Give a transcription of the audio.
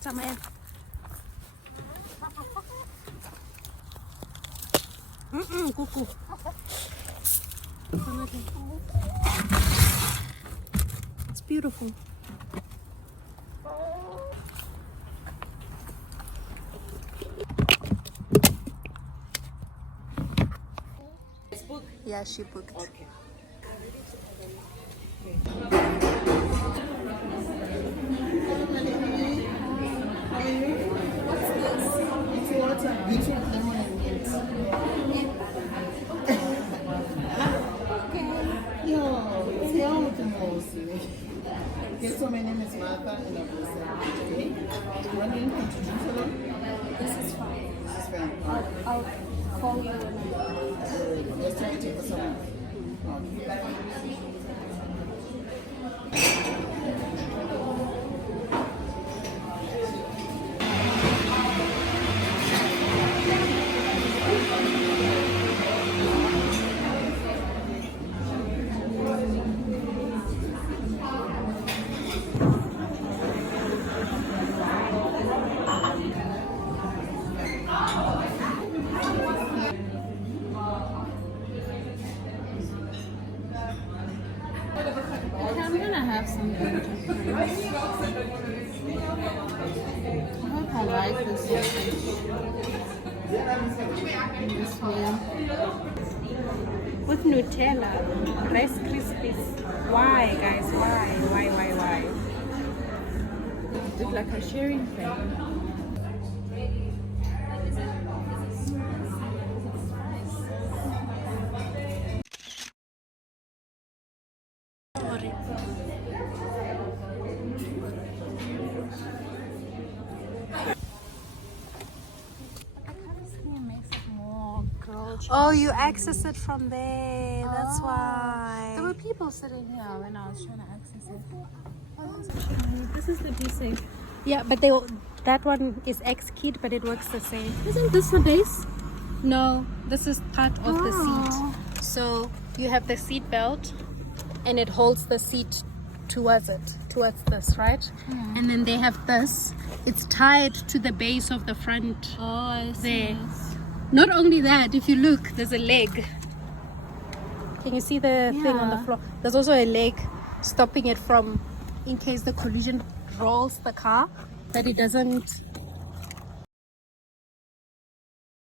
Tsamaya. Kuku. It's beautiful. Yeah, she booked. Okay. Yes, so my name is Martha and I'm the secretary. Want to introduce her? This is fine. This is fine. I'll call you when Let's try to take for someone. I'm gonna have something different. I hope I like this sausage. This meal. With Nutella, Rice Krispies. Why, guys? Why? It's like a sharing thing. Oh, you access it from there. That's why. There were people sitting here when I was trying to access it. Oh, this is the basic. Yeah, but that one is X-Kid, but it works the same. Isn't this the base? No, this is part of the Oh. seat. So you have the seat belt, and it holds the seat towards this, right? And then they have this. It's tied to the base of the front. Oh, I see. There. Not only that, if you look, there's a leg. Can you see the thing on the Yeah. floor? There's also a leg stopping it from, in case the collision rolls the car, that it doesn't